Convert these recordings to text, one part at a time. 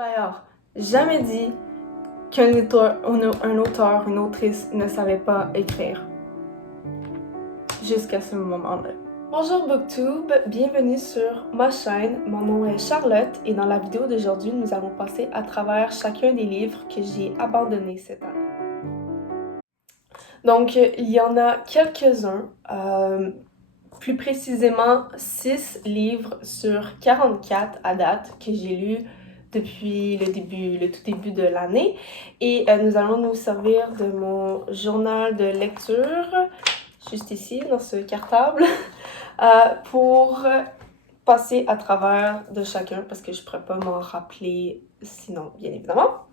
Bayard, jamais dit qu'un auteur, une autrice ne savait pas écrire. Jusqu'à ce moment-là. Bonjour Booktube, bienvenue sur ma chaîne. Mon nom est Charlotte et dans la vidéo d'aujourd'hui, nous allons passer à travers chacun des livres que j'ai abandonnés cette année. Donc, il y en a quelques-uns, plus précisément 6 livres sur 44 à date que j'ai lus depuis le tout début de l'année. Et nous allons nous servir de mon journal de lecture, juste ici, dans ce cartable, pour passer à travers de chacun, parce que je ne pourrais pas m'en rappeler sinon, bien évidemment.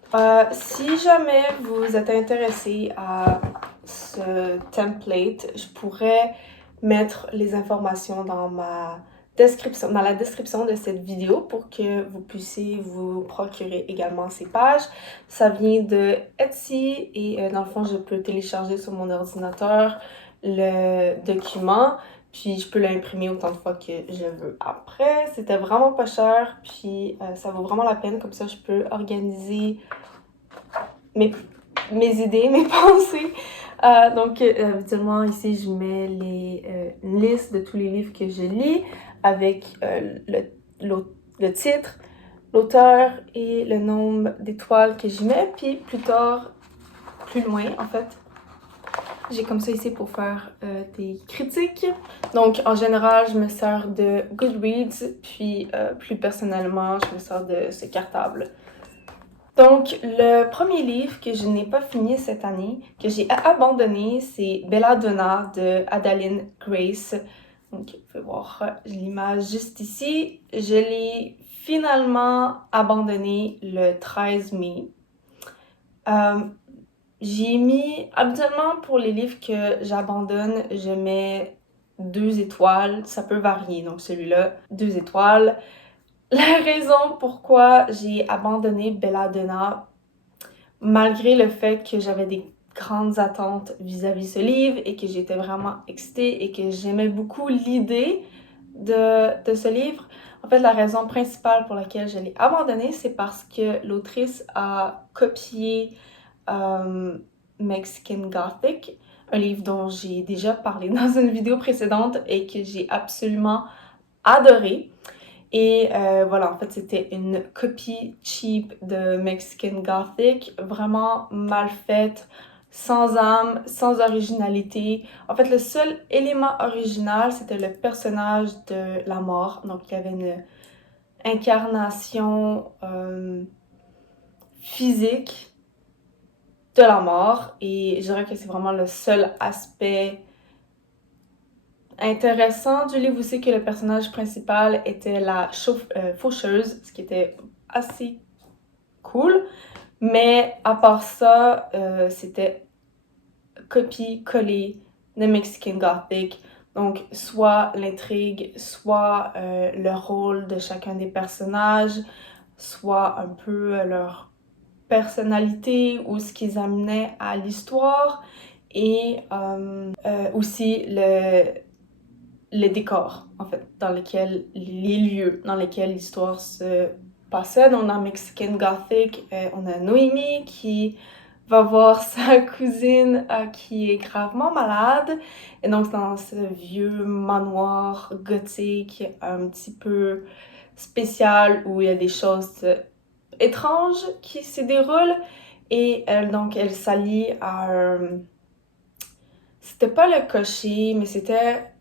Si jamais vous êtes intéressé à ce template, je pourrais mettre les informations dans la description de cette vidéo pour que vous puissiez vous procurer également ces pages. Ça vient de Etsy et dans le fond, je peux télécharger sur mon ordinateur le document, puis je peux l'imprimer autant de fois que je veux. Après, c'était vraiment pas cher, puis ça vaut vraiment la peine, comme ça je peux organiser mes idées, mes pensées. Donc, habituellement, ici, je mets une liste de tous les livres que je lis avec le titre, l'auteur et le nombre d'étoiles que j'y mets. Puis, plus tard, plus loin, en fait, j'ai comme ça ici pour faire des critiques. Donc, en général, je me sers de Goodreads, puis plus personnellement, je me sers de ce cartable. Donc, le premier livre que je n'ai pas fini cette année, que j'ai abandonné, c'est Belladonna de Adalyn Grace. Donc, vous pouvez voir l'image juste ici. Je l'ai finalement abandonné le 13 mai. J'ai mis, habituellement pour les livres que j'abandonne, je mets 2 étoiles. Ça peut varier, donc celui-là, 2 étoiles. La raison pourquoi j'ai abandonné Belladonna, malgré le fait que j'avais des grandes attentes vis-à-vis ce livre et que j'étais vraiment excitée et que j'aimais beaucoup l'idée de ce livre. En fait, la raison principale pour laquelle je l'ai abandonné, c'est parce que l'autrice a copié Mexican Gothic, un livre dont j'ai déjà parlé dans une vidéo précédente et que j'ai absolument adoré. Et voilà, en fait, c'était une copie cheap de Mexican Gothic, vraiment mal faite, sans âme, sans originalité. En fait, le seul élément original, c'était le personnage de la mort. Donc, il y avait une incarnation physique de la mort. Et je dirais que c'est vraiment le seul aspect intéressant du livre aussi, que le personnage principal était la faucheuse, ce qui était assez cool. Mais à part ça, c'était copie-collé de Mexican Gothic. Donc, soit l'intrigue, soit le rôle de chacun des personnages, soit un peu leur personnalité ou ce qu'ils amenaient à l'histoire. Et aussi le décor, en fait, dans lequel les lieux dans lesquels l'histoire se passait. Donc, dans Mexican Gothic, on a Noémie qui va voir sa cousine qui est gravement malade. Et donc, dans ce vieux manoir gothique un petit peu spécial où il y a des choses étranges qui se déroulent. Et donc, elle s'allie à un... C'était pas le cocher, mais c'était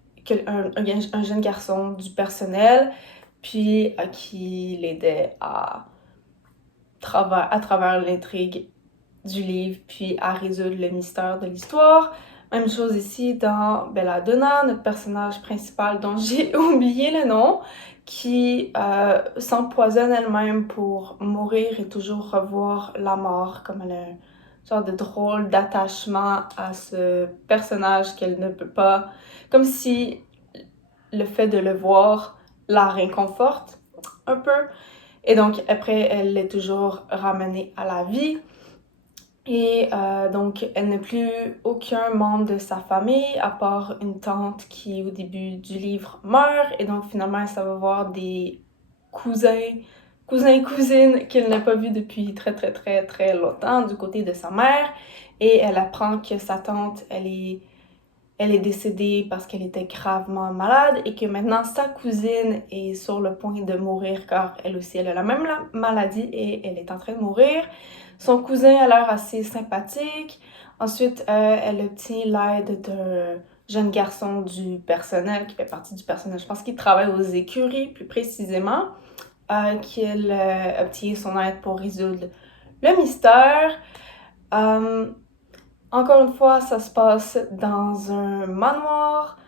un jeune garçon du personnel, puis qui l'aidait à travers l'intrigue du livre, puis à résoudre le mystère de l'histoire. Même chose ici dans Belladonna, notre personnage principal dont j'ai oublié le nom, qui s'empoisonne elle-même pour mourir et toujours revoir la mort, comme elle a un genre de drôle d'attachement à ce personnage qu'elle ne peut pas... Comme si le fait de le voir la réconforte un peu. Et donc, après, elle est toujours ramenée à la vie. Et donc, elle n'a plus aucun membre de sa famille, à part une tante qui, au début du livre, meurt. Et donc, finalement, ça va voir des cousins cousins et cousines qu'elle n'a pas vus depuis très très très très longtemps du côté de sa mère. Et elle apprend que sa tante, elle est décédée parce qu'elle était gravement malade et que maintenant sa cousine est sur le point de mourir car elle aussi elle a la même maladie et elle est en train de mourir. Son cousin a l'air assez sympathique. Ensuite, elle obtient l'aide d'un jeune garçon du personnel qui fait partie du personnel. Je pense qu'il travaille aux écuries plus précisément, qu'elle obtient son aide pour résoudre le mystère. Euh, Encore une fois, ça se passe dans un manoir,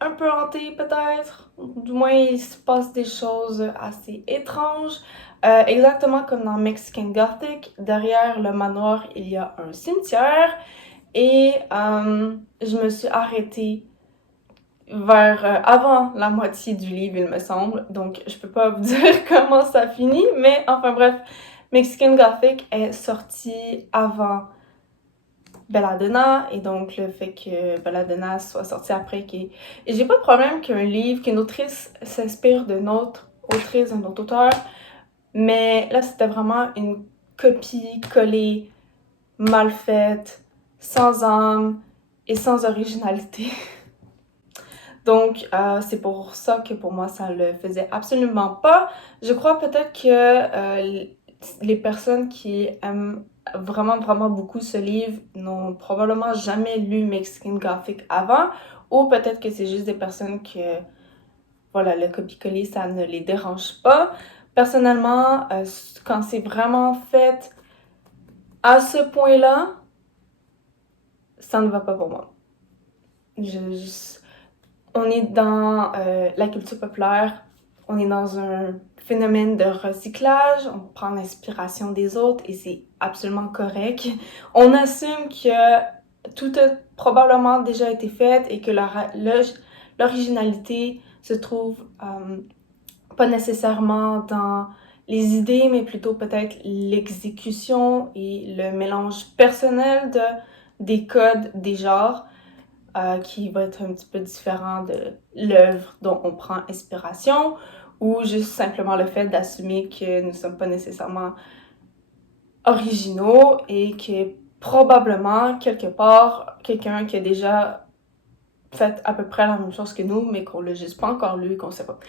un peu hanté peut-être. Du moins, il se passe des choses assez étranges. Exactement comme dans Mexican Gothic, derrière le manoir, il y a un cimetière. Et je me suis arrêtée vers avant la moitié du livre, il me semble. Donc, je peux pas vous dire comment ça finit, mais enfin bref, Mexican Gothic est sorti avant Belladonna, et donc le fait que Belladonna soit sortie après. Et j'ai pas de problème qu'un livre, qu'une autrice s'inspire d'une autre autrice, d'un autre auteur, mais là c'était vraiment une copie collée, mal faite, sans âme et sans originalité. Donc, c'est pour ça que pour moi, ça le faisait absolument pas. Je crois peut-être que les personnes qui aiment vraiment, vraiment beaucoup ce livre n'ont probablement jamais lu Mexican Gothic avant, ou peut-être que c'est juste des personnes que, voilà, le copier-coller, ça ne les dérange pas. Personnellement, quand c'est vraiment fait à ce point-là, ça ne va pas pour moi. On est dans la culture populaire, on est dans un phénomène de recyclage, on prend l'inspiration des autres et c'est absolument correct. On assume que tout a probablement déjà été fait et que l'originalité se trouve pas nécessairement dans les idées, mais plutôt peut-être l'exécution et le mélange personnel des codes, des genres. Qui va être un petit peu différent de l'œuvre dont on prend inspiration, ou juste simplement le fait d'assumer que nous ne sommes pas nécessairement originaux et que probablement, quelque part, quelqu'un qui a déjà fait à peu près la même chose que nous, mais qu'on l'a juste pas encore lu, qu'on sait pas.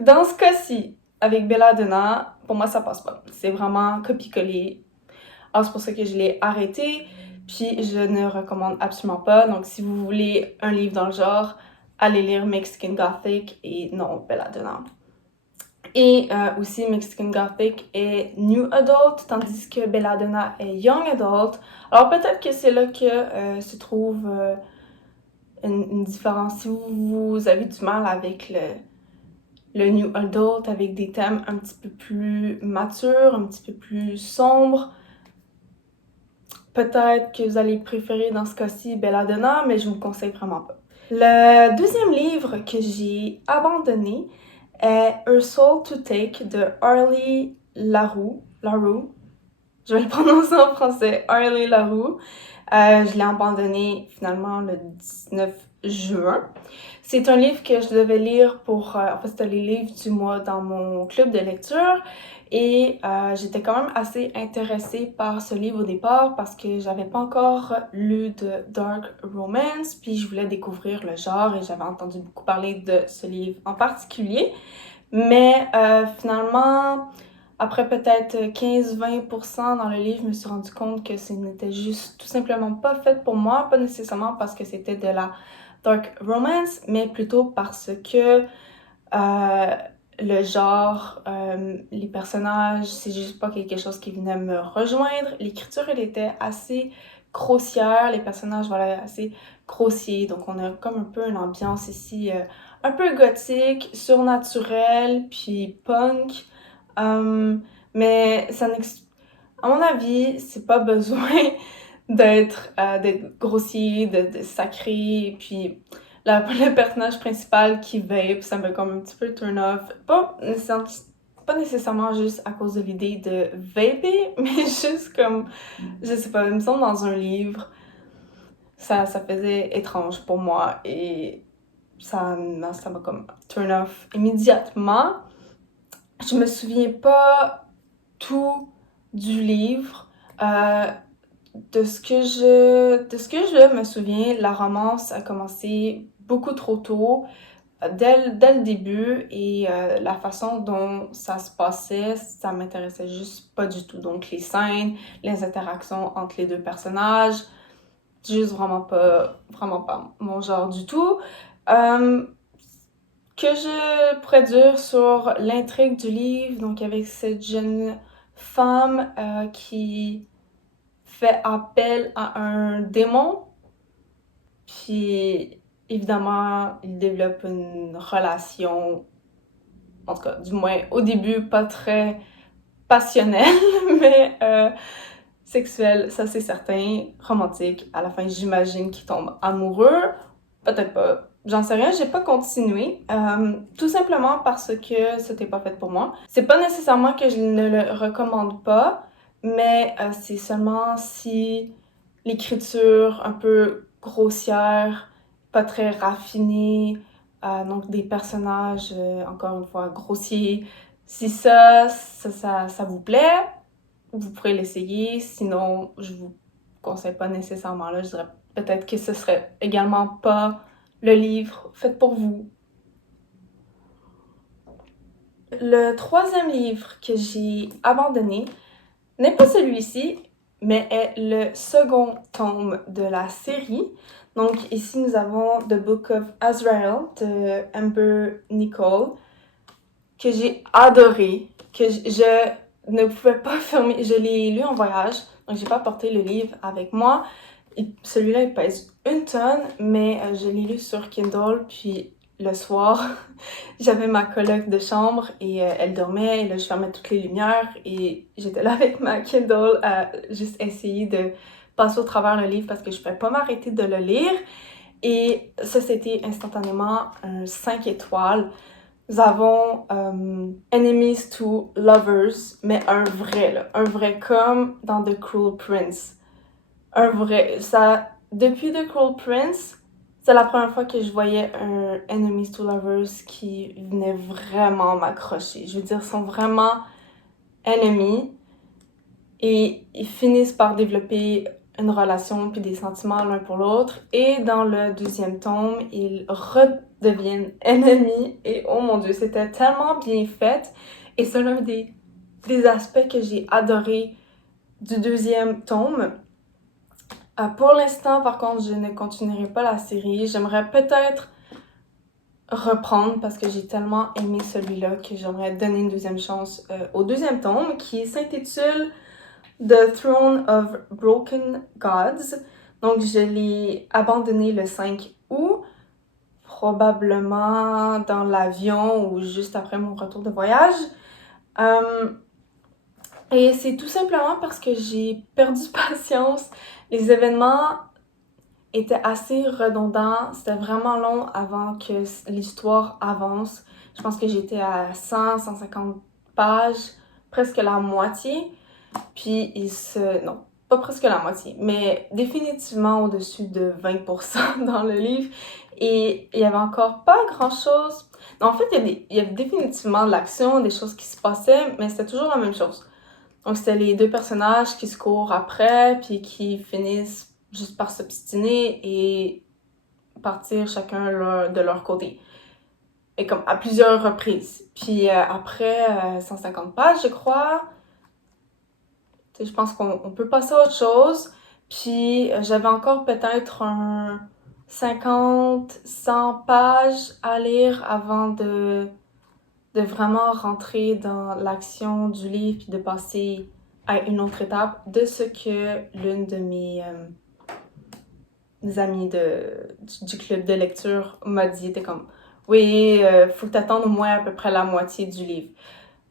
Dans ce cas-ci, avec Belladonna, pour moi, ça passe pas. C'est vraiment copier-coller. Alors, c'est pour ça que je l'ai arrêté. Puis, je ne recommande absolument pas. Donc, si vous voulez un livre dans le genre, allez lire Mexican Gothic et non Belladonna. Et aussi, Mexican Gothic est New Adult, tandis que Belladonna est Young Adult. Alors, peut-être que c'est là que se trouve une différence. Si vous avez du mal avec le New Adult, avec des thèmes un petit peu plus matures, un petit peu plus sombres, peut-être que vous allez préférer dans ce cas-ci Belladonna, mais je vous le conseille vraiment pas. Le deuxième livre que j'ai abandonné est A Soul to Take de Harley Laroux. Je vais le prononcer en français, Harley Laroux. Je l'ai abandonné finalement le 19 juin. C'est un livre que je devais lire pour... en fait, c'était les livres du mois dans mon club de lecture. Et j'étais quand même assez intéressée par ce livre au départ parce que j'avais pas encore lu de dark romance, puis je voulais découvrir le genre et j'avais entendu beaucoup parler de ce livre en particulier. Mais finalement, après peut-être 15-20% dans le livre, je me suis rendu compte que ce n'était juste tout simplement pas fait pour moi, pas nécessairement parce que c'était de la dark romance, mais plutôt parce que le genre, les personnages, c'est juste pas quelque chose qui venait me rejoindre. L'écriture, elle était assez grossière, les personnages, voilà, assez grossiers. Donc on a comme un peu une ambiance ici, un peu gothique, surnaturelle, puis punk. Mais à mon avis, c'est pas besoin d'être grossier, de sacré, puis le personnage principal qui vape, ça me comme un petit peu turn off. Pas nécessairement juste à cause de l'idée de vaper, mais juste comme, je sais pas, il me semble dans un livre, ça faisait étrange pour moi et ça m'a comme turn off immédiatement. Je me souviens pas tout du livre. De ce que je me souviens, la romance a commencé beaucoup trop tôt, dès le début, et la façon dont ça se passait, ça m'intéressait juste pas du tout. Donc les scènes, les interactions entre les deux personnages, juste vraiment pas mon genre du tout. Euh, que je pourrais dire sur l'intrigue du livre, donc avec cette jeune femme qui fait appel à un démon, puis évidemment, il développe une relation, en tout cas, du moins au début, pas très passionnelle, mais sexuelle, ça c'est certain, romantique. À la fin, j'imagine qu'il tombe amoureux, peut-être pas. J'en sais rien, j'ai pas continué, tout simplement parce que c'était pas fait pour moi. C'est pas nécessairement que je ne le recommande pas, mais c'est seulement si l'écriture un peu grossière, pas très raffinée, donc des personnages, encore une fois, grossiers. Si ça vous plaît, vous pourrez l'essayer. Sinon, je vous conseille pas nécessairement là. Je dirais peut-être que ce serait également pas le livre fait pour vous. Le troisième livre que j'ai abandonné n'est pas celui-ci, mais est le second tome de la série. Donc ici, nous avons The Book of Azrael de Amber Nicole, que j'ai adoré, que je ne pouvais pas fermer. Je l'ai lu en voyage, donc j'ai pas porté le livre avec moi. Celui-là, il pèse 1 tonne, mais je l'ai lu sur Kindle, puis le soir, j'avais ma coloc de chambre et elle dormait, et là, je fermais toutes les lumières et j'étais là avec ma Kindle à juste essayer de passer au travers le livre parce que je ne pouvais pas m'arrêter de le lire. Et ça, c'était instantanément un 5 étoiles. Nous avons Enemies to Lovers, mais un vrai comme dans The Cruel Prince. Un vrai, ça, depuis The Cruel Prince, c'est la première fois que je voyais un Enemies to Lovers qui venait vraiment m'accrocher. Je veux dire, ils sont vraiment ennemis et ils finissent par développer une relation puis des sentiments l'un pour l'autre. Et dans le deuxième tome, ils redeviennent ennemis et oh mon Dieu, c'était tellement bien fait. Et c'est l'un des aspects que j'ai adoré du deuxième tome. Pour l'instant, par contre, je ne continuerai pas la série. J'aimerais peut-être reprendre parce que j'ai tellement aimé celui-là que j'aimerais donner une deuxième chance au deuxième tome qui s'intitule The Throne of Broken Gods. Donc, je l'ai abandonné le 5 août, probablement dans l'avion ou juste après mon retour de voyage. Et c'est tout simplement parce que j'ai perdu patience. Les événements était assez redondant. C'était vraiment long avant que l'histoire avance. Je pense que j'étais à 150 pages, presque la moitié. Puis non, pas presque la moitié, mais définitivement au-dessus de 20% dans le livre. Et il y avait encore pas grand-chose. En fait, il y avait définitivement de l'action, des choses qui se passaient, mais c'était toujours la même chose. Donc, c'était les deux personnages qui se courent après, puis qui finissent juste par s'obstiner et partir chacun de leur côté. Et comme à plusieurs reprises. Puis après 150 pages, je crois, je pense qu'on peut passer à autre chose. Puis j'avais encore peut-être un 50, 100 pages à lire avant de vraiment rentrer dans l'action du livre puis de passer à une autre étape de ce que l'une de mes amies du club de lecture m'a dit. Était comme, oui, faut t'attendre au moins à peu près la moitié du livre.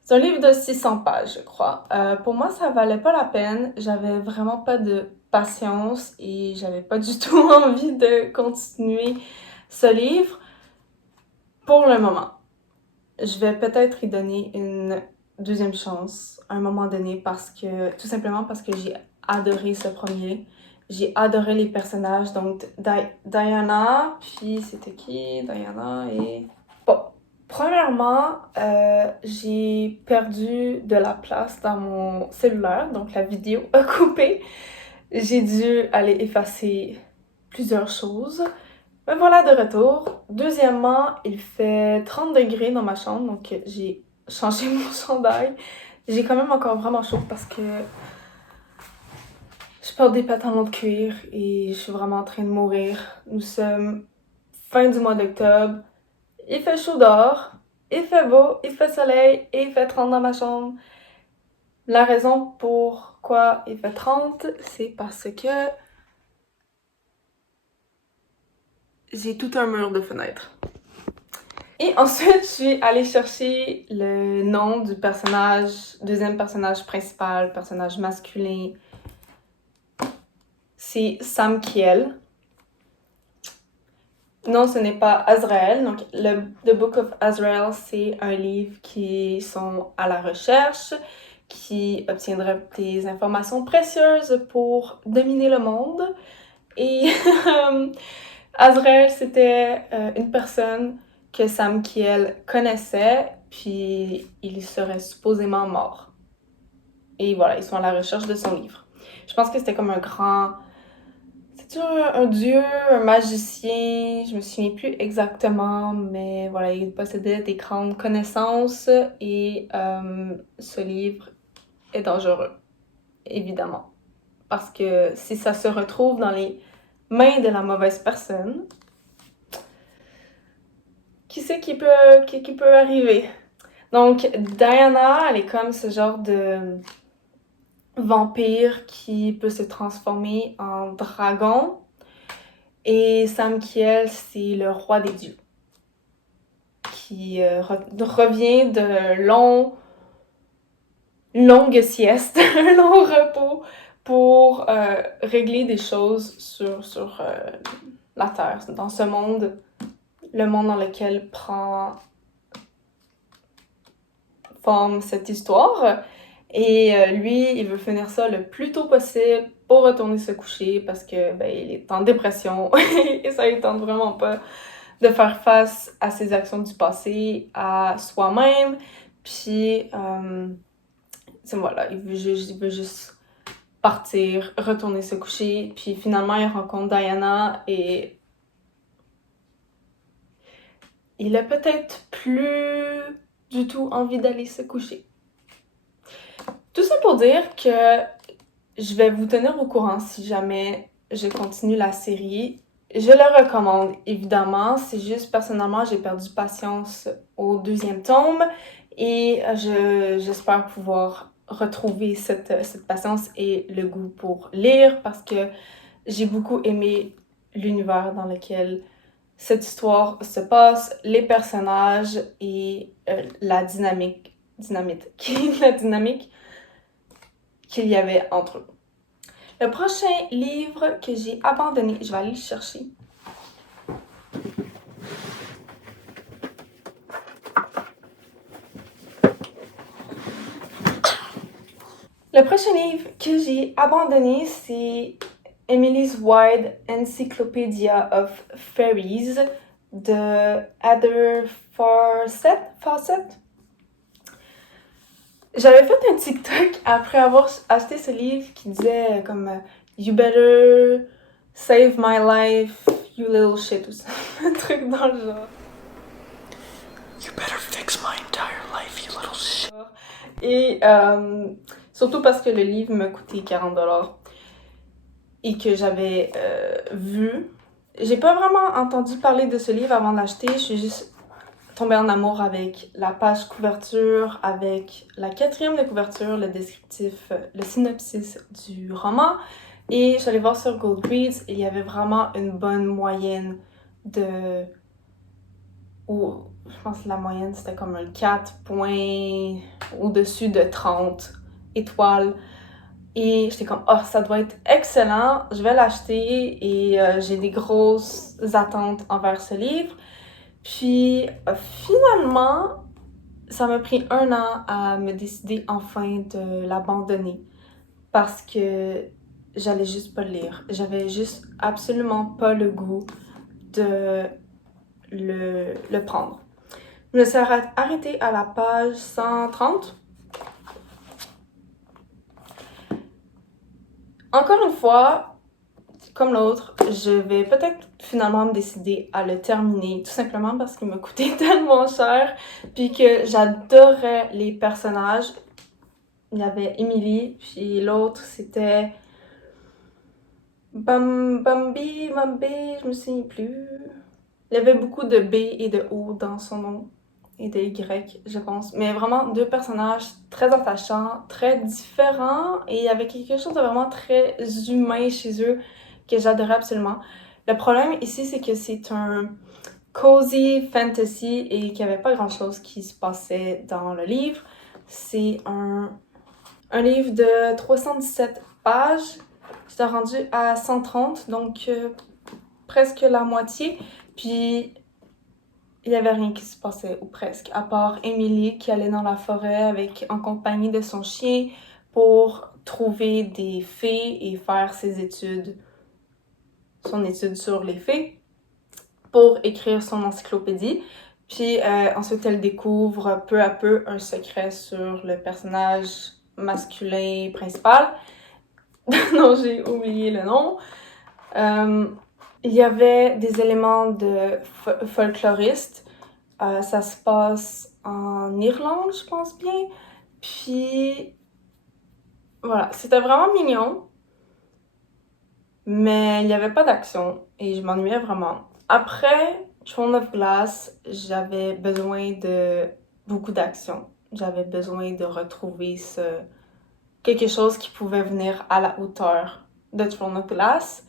C'est un livre de 600 pages, je crois. Pour moi, ça valait pas la peine. J'avais vraiment pas de patience et j'avais pas du tout envie de continuer ce livre pour le moment. Je vais peut-être y donner une deuxième chance à un moment donné tout simplement parce que j'ai adoré ce premier. J'ai adoré les personnages, donc Diana, puis c'était qui? Diana et... Bon, Premièrement, j'ai perdu de la place dans mon cellulaire, donc la vidéo a coupé. J'ai dû aller effacer plusieurs choses. Me voilà de retour. Deuxièmement, il fait 30 degrés dans ma chambre, donc j'ai changé mon chandail. J'ai quand même encore vraiment chaud parce que je porte des pantalons de cuir et je suis vraiment en train de mourir. Nous sommes fin du mois d'octobre. Il fait chaud dehors, il fait beau, il fait soleil et il fait 30 dans ma chambre. La raison pourquoi il fait 30, c'est parce que j'ai tout un mur de fenêtres. Et ensuite, je suis allée chercher le nom du personnage, deuxième personnage principal, personnage masculin. C'est Samkiel. Non, ce n'est pas Azrael. Donc, The Book of Azrael, c'est un livre qui sont à la recherche, qui obtiendrait des informations précieuses pour dominer le monde. Et Azrael, c'était une personne que Samkiel connaissait, puis il serait supposément mort. Et voilà, ils sont à la recherche de son livre. Je pense que c'était comme un grand... C'est un dieu, un magicien, je me souviens plus exactement, mais voilà, il possédait des grandes connaissances et ce livre est dangereux, évidemment. Parce que si ça se retrouve dans les mains de la mauvaise personne, qui sait qui peut arriver? Donc, Diana, elle est comme ce genre de vampire qui peut se transformer en dragon. Et Samkiel, c'est le roi des dieux, qui revient de longues siestes, un long repos pour régler des choses sur la Terre, dans ce monde, le monde dans lequel prend forme cette histoire. Et lui, il veut finir ça le plus tôt possible pour retourner se coucher parce que il est en dépression et ça lui tente vraiment pas de faire face à ses actions du passé, à soi-même. Puis, voilà, il veut juste partir, retourner se coucher. Puis finalement, il rencontre Diana et il a peut-être plus du tout envie d'aller se coucher. Tout ça pour dire que je vais vous tenir au courant si jamais je continue la série. Je le recommande, évidemment. C'est juste, personnellement, j'ai perdu patience au deuxième tome et j'espère pouvoir retrouver cette patience et le goût pour lire parce que j'ai beaucoup aimé l'univers dans lequel cette histoire se passe, les personnages et la dynamique qu'il y avait entre eux. Le prochain livre que j'ai abandonné, je vais aller le chercher. Le prochain livre que j'ai abandonné, c'est Emily's Wide Encyclopedia of Fairies de Heather Fawcett. J'avais fait un TikTok après avoir acheté ce livre qui disait comme You better save my life, you little shit, ou ça, un truc dans le genre. You better fix my entire life, you little shit. Et surtout parce que le livre m'a coûté 40$ et que j'avais vu. J'ai pas vraiment entendu parler de ce livre avant de l'acheter, je suis juste tombée en amour avec la page couverture, avec la quatrième de couverture, le descriptif, le synopsis du roman. Et je suis allée voir sur Goodreads, il y avait vraiment une bonne moyenne de... Ou je pense que la moyenne c'était comme un 4 points au-dessus de 30 étoiles. Et j'étais comme, oh, ça doit être excellent, je vais l'acheter et j'ai des grosses attentes envers ce livre. Puis finalement, ça m'a pris 1 an à me décider enfin de l'abandonner parce que j'allais juste pas le lire. J'avais juste absolument pas le goût de le prendre. Je me suis arrêtée à la page 130. Encore une fois, comme l'autre, je vais peut-être finalement me décider à le terminer, tout simplement parce qu'il m'a coûté tellement cher, puis que j'adorais les personnages. Il y avait Emily, puis l'autre c'était Bambi, je me souviens plus. Il y avait beaucoup de B et de O dans son nom, et de Y, je pense. Mais vraiment deux personnages très attachants, très différents, et il y avait quelque chose de vraiment très humain chez eux que j'adorais absolument. Le problème ici, c'est que c'est un cozy fantasy et qu'il n'y avait pas grand-chose qui se passait dans le livre. C'est un livre de 317 pages. J'étais rendue à 130, donc presque la moitié. Puis il n'y avait rien qui se passait, ou presque, à part Emily qui allait dans la forêt en compagnie de son chien pour trouver des fées et faire son étude sur les fées, pour écrire son encyclopédie. Puis ensuite, elle découvre peu à peu un secret sur le personnage masculin principal, dont j'ai oublié le nom. Il y avait des éléments de folkloriste. Ça se passe en Irlande, je pense bien. Puis voilà, c'était vraiment mignon, mais il n'y avait pas d'action et je m'ennuyais vraiment. Après Throne of Glass, j'avais besoin de beaucoup d'action. J'avais besoin de retrouver quelque chose qui pouvait venir à la hauteur de Throne of Glass.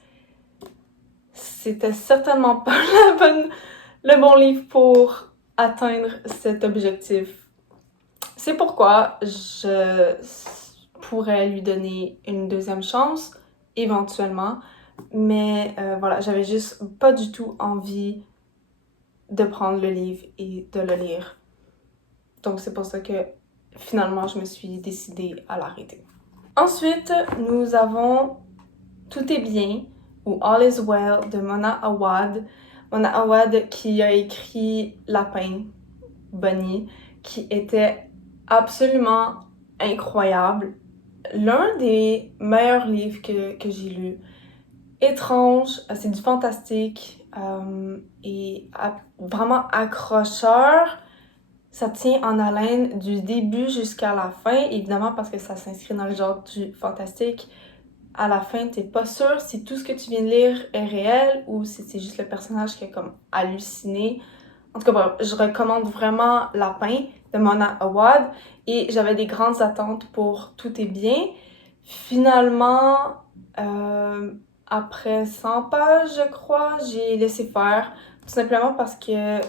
C'était certainement pas le bon livre pour atteindre cet objectif. C'est pourquoi je pourrais lui donner une deuxième chance, éventuellement. Mais voilà, j'avais juste pas du tout envie de prendre le livre et de le lire. Donc c'est pour ça que finalement je me suis décidée à l'arrêter. Ensuite, nous avons Tout est bien ou All is Well de Mona Awad. Mona Awad qui a écrit Lapin, Bunny, qui était absolument incroyable. L'un des meilleurs livres que j'ai lu. Étrange, c'est du fantastique et vraiment accrocheur. Ça tient en haleine du début jusqu'à la fin, évidemment parce que ça s'inscrit dans le genre du fantastique. À la fin, t'es pas sûr si tout ce que tu viens de lire est réel ou si c'est juste le personnage qui a comme halluciné. En tout cas, bref, je recommande vraiment Lapin de Mona Awad et j'avais des grandes attentes pour Tout est bien. Finalement, après 100 pages, je crois, j'ai laissé faire, tout simplement parce que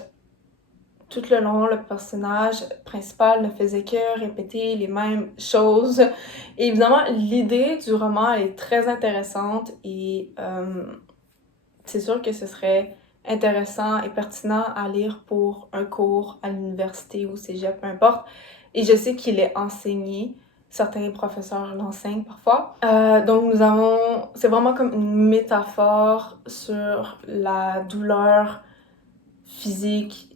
tout le long, le personnage principal ne faisait que répéter les mêmes choses. Et évidemment, l'idée du roman est très intéressante et c'est sûr que ce serait intéressant et pertinent à lire pour un cours à l'université ou cégep, peu importe. Et je sais qu'il est enseigné. Certains professeurs l'enseignent parfois. Donc c'est vraiment comme une métaphore sur la douleur physique,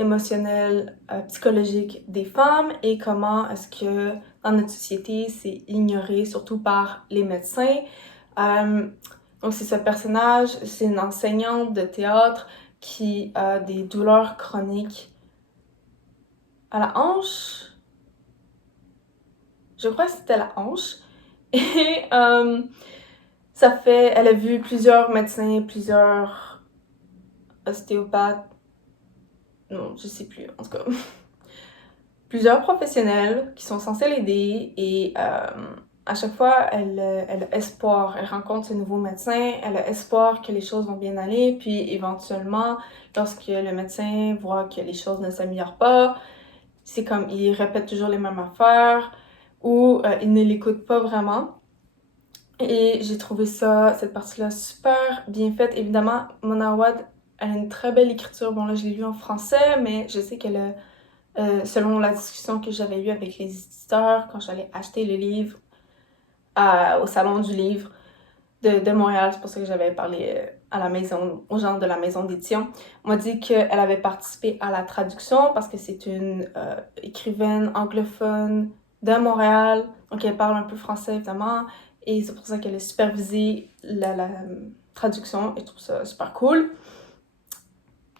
émotionnelle, psychologique des femmes et comment est-ce que dans notre société c'est ignoré, surtout par les médecins. Donc c'est ce personnage, c'est une enseignante de théâtre qui a des douleurs chroniques à la hanche. Je crois que c'était la hanche. Et elle a vu plusieurs médecins, plusieurs ostéopathes, non, je sais plus, en tout cas, plusieurs professionnels qui sont censés l'aider et à chaque fois, elle a espoir. Elle rencontre ce nouveau médecin, elle a espoir que les choses vont bien aller, puis éventuellement, lorsque le médecin voit que les choses ne s'améliorent pas, c'est comme il répète toujours les mêmes affaires ou il ne l'écoute pas vraiment. Et j'ai trouvé cette partie-là super bien faite. Évidemment, Mona Awad, elle a une très belle écriture. Bon, là, je l'ai lu en français, mais je sais qu'elle a, selon la discussion que j'avais eue avec les éditeurs quand j'allais acheter le livre au Salon du livre de Montréal, c'est pour ça que j'avais parlé à la maison, aux gens de la maison d'édition, m'a dit qu'elle avait participé à la traduction parce que c'est une écrivaine anglophone de Montréal, donc elle parle un peu français évidemment, et c'est pour ça qu'elle a supervisé la traduction, et je trouve ça super cool.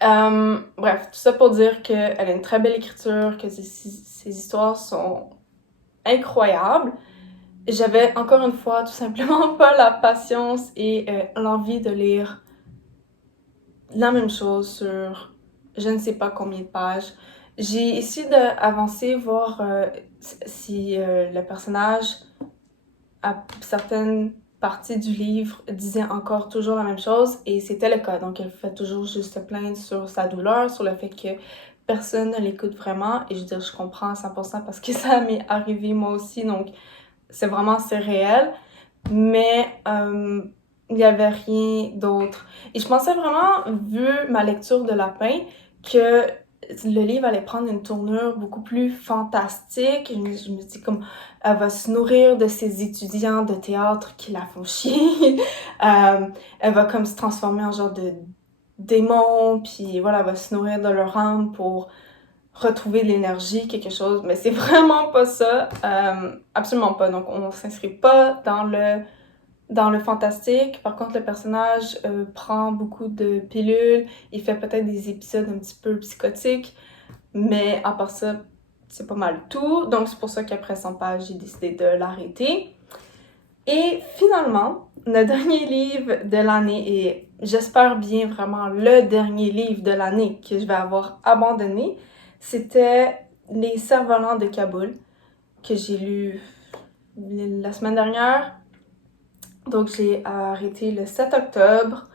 Bref, tout ça pour dire qu'elle a une très belle écriture, que ses histoires sont incroyables. J'avais encore une fois tout simplement pas la patience et l'envie de lire la même chose sur je ne sais pas combien de pages. J'ai essayé d'avancer, voir si le personnage à certaines parties du livre disait encore toujours la même chose, et c'était le cas. Donc elle fait toujours juste se plaindre sur sa douleur, sur le fait que personne ne l'écoute vraiment, et je veux dire, je comprends à 100% parce que ça m'est arrivé moi aussi, donc c'est réel, mais il n'y avait rien d'autre. Et je pensais vraiment, vu ma lecture de Lapin, que le livre allait prendre une tournure beaucoup plus fantastique. Je me dis comme, elle va se nourrir de ses étudiants de théâtre qui la font chier. Elle va comme se transformer en genre de démon, puis voilà, elle va se nourrir de leur âme pour retrouver de l'énergie, quelque chose, mais c'est vraiment pas ça, absolument pas. Donc on s'inscrit pas dans le fantastique. Par contre, le personnage prend beaucoup de pilules, il fait peut-être des épisodes un petit peu psychotiques, mais à part ça, c'est pas mal tout. Donc c'est pour ça qu'après 100 pages, j'ai décidé de l'arrêter. Et finalement, le dernier livre de l'année, et j'espère bien vraiment le dernier livre de l'année que je vais avoir abandonné, c'était Les Cerfs-Volants de Kaboul, que j'ai lu la semaine dernière. Donc j'ai arrêté le 7 octobre.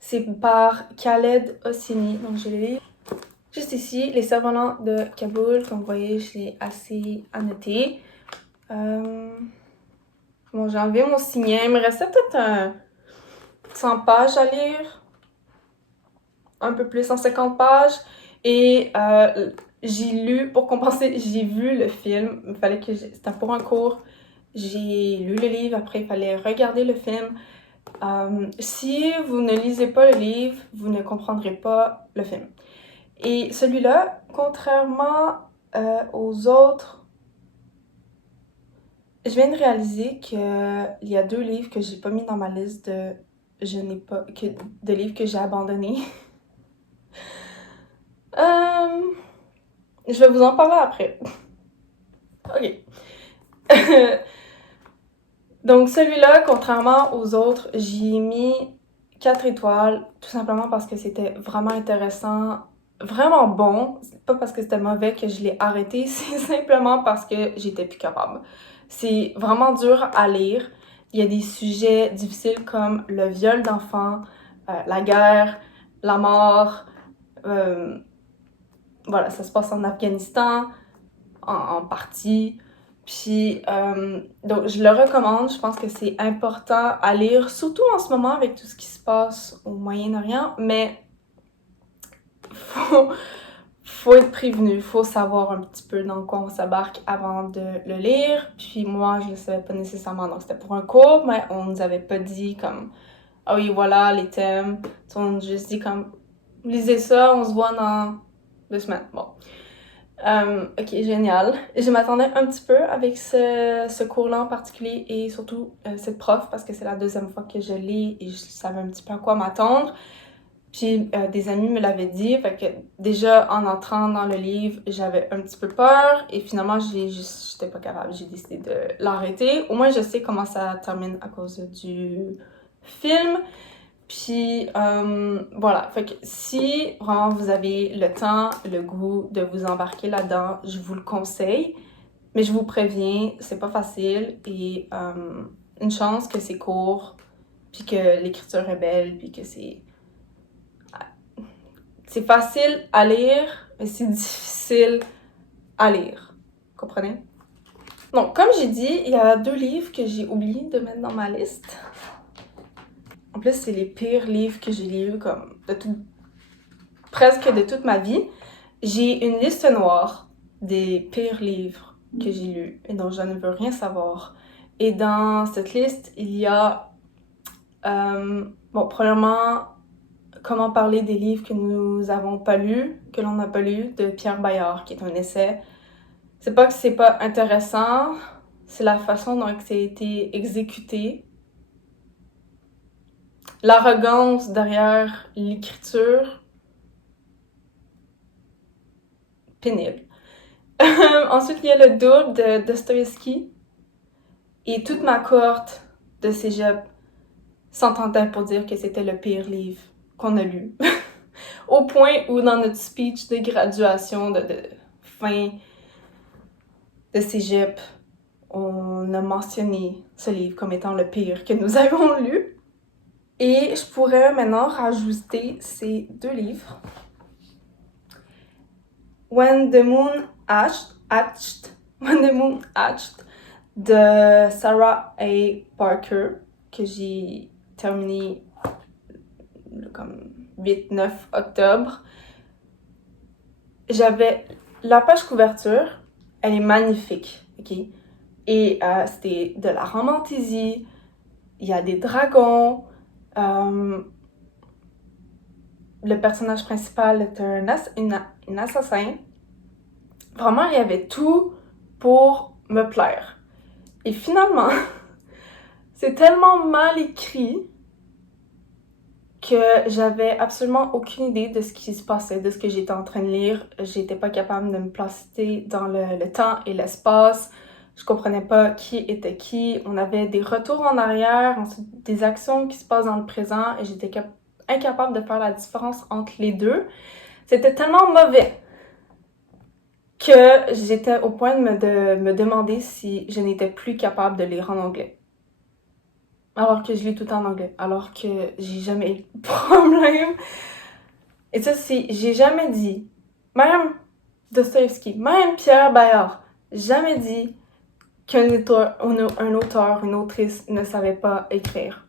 C'est par Khaled Hosseini. Donc je l'ai juste ici, Les Cerfs-Volants de Kaboul. Comme vous voyez, je l'ai assez annoté. Bon, j'ai enlevé mon signet. Il me restait peut-être 100 pages à lire. Un peu plus, 150 pages. Et j'ai lu, pour compenser, j'ai vu le film. Il fallait que c'était pour un cours. J'ai lu le livre, après il fallait regarder le film. Si vous ne lisez pas le livre, vous ne comprendrez pas le film. Et celui-là, contrairement aux autres, je viens de réaliser qu'il y a 2 livres que j'ai pas mis dans ma liste de de livres que j'ai abandonnés. Je vais vous en parler après. Ok. Donc celui-là, contrairement aux autres, j'y ai mis 4 étoiles, tout simplement parce que c'était vraiment intéressant, vraiment bon. C'est pas parce que c'était mauvais que je l'ai arrêté, c'est simplement parce que j'étais plus capable. C'est vraiment dur à lire. Il y a des sujets difficiles comme le viol d'enfants, la guerre, la mort. Voilà, ça se passe en Afghanistan, en partie. Puis, donc, je le recommande. Je pense que c'est important à lire, surtout en ce moment avec tout ce qui se passe au Moyen-Orient. Mais faut être prévenu, faut savoir un petit peu dans quoi on s'embarque avant de le lire. Puis moi, je le savais pas nécessairement. Donc, c'était pour un cours, mais on nous avait pas dit comme, ah oui, voilà les thèmes. On nous a juste dit comme, lisez ça, on se voit dans 2 semaines. Bon. Ok, génial. Je m'attendais un petit peu avec ce cours-là en particulier, et surtout cette prof, parce que c'est la 2e fois que je lis et je savais un petit peu à quoi m'attendre. Puis des amis me l'avaient dit, fait que déjà en entrant dans le livre, j'avais un petit peu peur, et finalement j'étais pas capable, j'ai décidé de l'arrêter. Au moins je sais comment ça termine à cause du film. Puis voilà, fait que si vraiment vous avez le temps, le goût de vous embarquer là-dedans, je vous le conseille. Mais je vous préviens, c'est pas facile, et une chance que c'est court, puis que l'écriture est belle, puis que c'est facile à lire, mais c'est difficile à lire. Comprenez? Donc, comme j'ai dit, il y a 2 livres que j'ai oublié de mettre dans ma liste. En plus, c'est les pires livres que j'ai lus comme presque de toute ma vie. J'ai une liste noire des pires livres que j'ai lus et dont je ne veux rien savoir. Et dans cette liste, il y a Bon, premièrement, comment parler des livres que nous n'avons pas lus, que l'on n'a pas lus, de Pierre Bayard, qui est un essai. C'est pas que c'est pas intéressant, c'est la façon dont ça a été exécuté. L'arrogance derrière l'écriture, pénible. Ensuite, il y a le double de Dostoïevski. Et toute ma cohorte de cégep s'entendait pour dire que c'était le pire livre qu'on a lu. Au point où dans notre speech de graduation de fin de cégep, on a mentionné ce livre comme étant le pire que nous avons lu. Et je pourrais maintenant rajouter ces 2 livres. When the Moon Hatched de Sarah A. Parker, que j'ai terminé comme 8-9 octobre. J'avais la page couverture, elle est magnifique, ok? Et c'était de la romantisie, il y a des dragons, le personnage principal est un assassin. Vraiment, il y avait tout pour me plaire. Et finalement, c'est tellement mal écrit que j'avais absolument aucune idée de ce qui se passait, de ce que j'étais en train de lire. J'étais pas capable de me placer dans le temps et l'espace. Je comprenais pas qui était qui. On avait des retours en arrière, ensuite des actions qui se passent dans le présent et j'étais incapable de faire la différence entre les deux. C'était tellement mauvais que j'étais au point de me demander si je n'étais plus capable de lire en anglais. Alors que je lis tout en anglais, alors que j'ai jamais eu de problème. Et ça, j'ai jamais dit, même Dostoïevski, même Pierre Bayard, jamais dit qu'un auteur, une autrice ne savait pas écrire.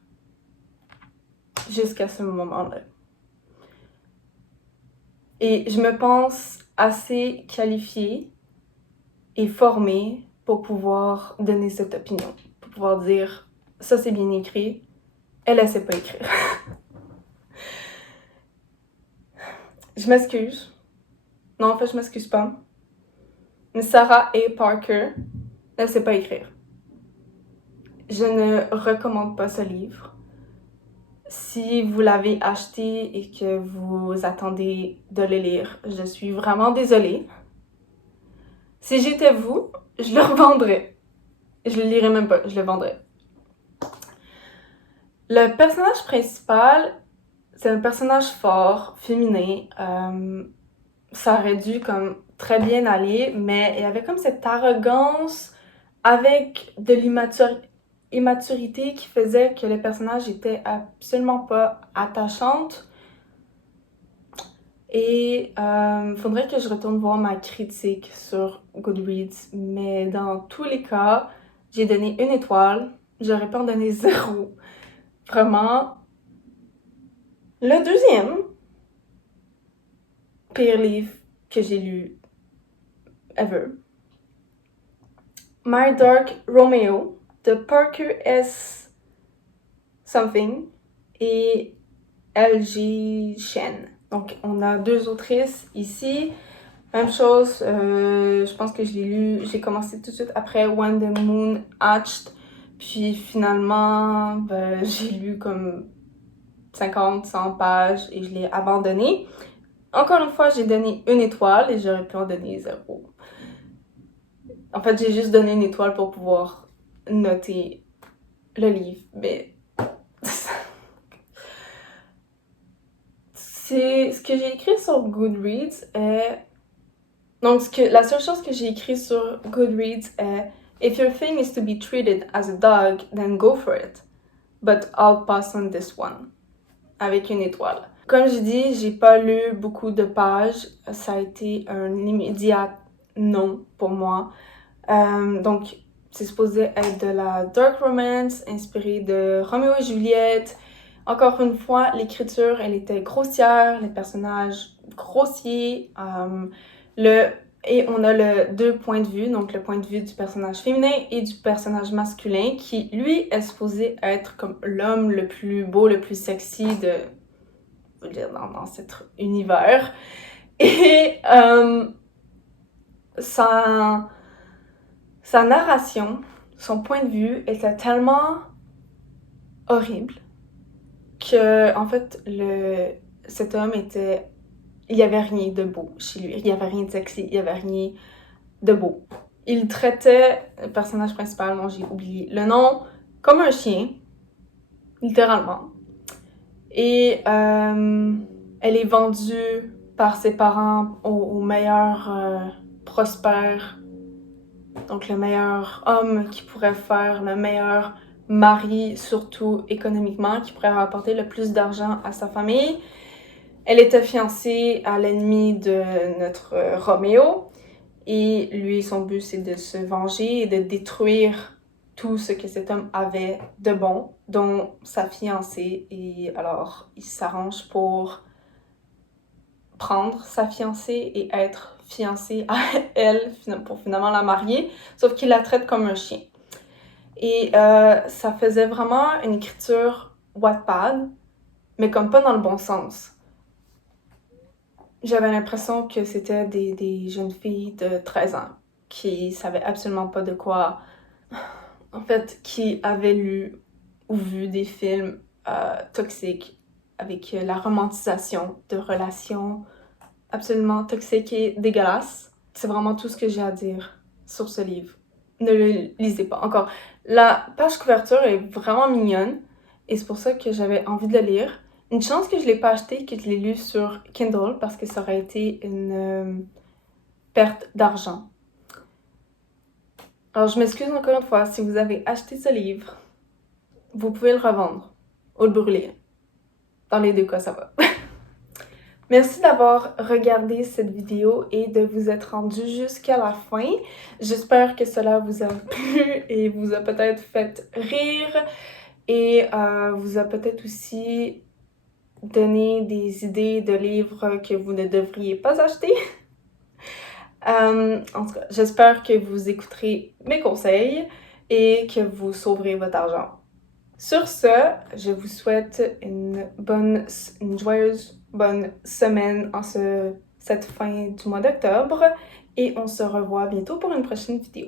Jusqu'à ce moment-là. Et je me pense assez qualifiée et formée pour pouvoir donner cette opinion, pour pouvoir dire ça c'est bien écrit, elle sait pas écrire. Je m'excuse. Non, en fait, je m'excuse pas. Mais Sarah A. Parker, elle sait pas écrire. Je ne recommande pas ce livre. Si vous l'avez acheté et que vous attendez de le lire, je suis vraiment désolée. Si j'étais vous, je le revendrais. Je le lirais même pas, je le vendrais. Le personnage principal, c'est un personnage fort, féminin. Ça aurait dû comme très bien aller, mais il y avait comme cette arrogance avec de l'immaturité qui faisait que le personnage était absolument pas attachante. Et faudrait que je retourne voir ma critique sur Goodreads, mais dans tous les cas, j'ai donné 1 étoile, j'aurais pas en donné 0. Vraiment. Le deuxième pire livre que j'ai lu ever, My Dark Romeo de Parker S. Something et L.G. Shen. Donc, on a 2 autrices ici. Même chose, je pense que je l'ai lu, j'ai commencé tout de suite après When the Moon Hatched. Puis finalement, j'ai lu comme 50, 100 pages et je l'ai abandonné. Encore une fois, j'ai donné 1 étoile et j'aurais pu en donner 0. En fait, j'ai juste donné 1 étoile pour pouvoir noter le livre, mais c'est ce que j'ai écrit sur Goodreads est... Donc, la seule chose que j'ai écrit sur Goodreads est If your thing is to be treated as a dog, then go for it. But I'll pass on this one. Avec 1 étoile. Comme je dis, j'ai pas lu beaucoup de pages. Ça a été un immédiat non pour moi. Donc, c'est supposé être de la dark romance, inspirée de Roméo et Juliette. Encore une fois, l'écriture, elle était grossière, les personnages grossiers. Le Et on a le deux points de vue, donc le point de vue du personnage féminin et du personnage masculin, qui lui est supposé être comme l'homme le plus beau, le plus sexy de, je veux dire, dans cet univers. Et sa narration, son point de vue était tellement horrible que, en fait, cet homme était... Il n'y avait rien de beau chez lui. Il n'y avait rien de sexy. Il n'y avait rien de beau. Il traitait le personnage principal, dont j'ai oublié le nom, comme un chien, littéralement. Et elle est vendue par ses parents au meilleur prospère, donc le meilleur homme qui pourrait faire, le meilleur mari, surtout économiquement, qui pourrait rapporter le plus d'argent à sa famille. Elle était fiancée à l'ennemi de notre Roméo, et lui, son but, c'est de se venger et de détruire tout ce que cet homme avait de bon, dont sa fiancée. Et alors, il s'arrange pour prendre sa fiancée et être fiancé à elle pour finalement la marier, sauf qu'il la traite comme un chien. Et ça faisait vraiment une écriture Wattpad, mais comme pas dans le bon sens. J'avais l'impression que c'était des jeunes filles de 13 ans qui savaient absolument pas de quoi... En fait, qui avaient lu ou vu des films toxiques avec la romantisation de relations absolument toxiques et dégueulasses. C'est vraiment tout ce que j'ai à dire sur ce livre. Ne le lisez pas. Encore, la page couverture est vraiment mignonne et c'est pour ça que j'avais envie de le lire. Une chance que je l'ai pas acheté, que je l'ai lu sur Kindle parce que ça aurait été une perte d'argent. Alors je m'excuse encore une fois, si vous avez acheté ce livre, vous pouvez le revendre ou le brûler. Dans les deux cas, ça va. Merci d'avoir regardé cette vidéo et de vous être rendu jusqu'à la fin. J'espère que cela vous a plu et vous a peut-être fait rire et vous a peut-être aussi donné des idées de livres que vous ne devriez pas acheter. En tout cas, j'espère que vous écouterez mes conseils et que vous sauverez votre argent. Sur ce, je vous souhaite une joyeuse bonne semaine en cette fin du mois d'octobre et on se revoit bientôt pour une prochaine vidéo.